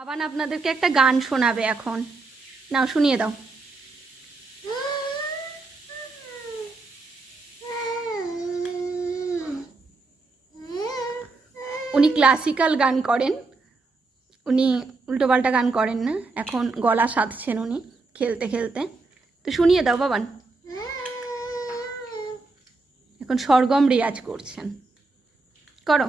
বাবান আপনাদেরকে একটা গান শোনাবে এখন। নাও শুনিয়ে দাও। উনি ক্লাসিক্যাল গান করেন, উনি উল্টোপাল্টা গান করেন না। এখন গলা সাধছেন উনি খেলতে খেলতে। তো শুনিয়ে দাও বাবান। এখন সরগম রেয়াজ করছেন, করো।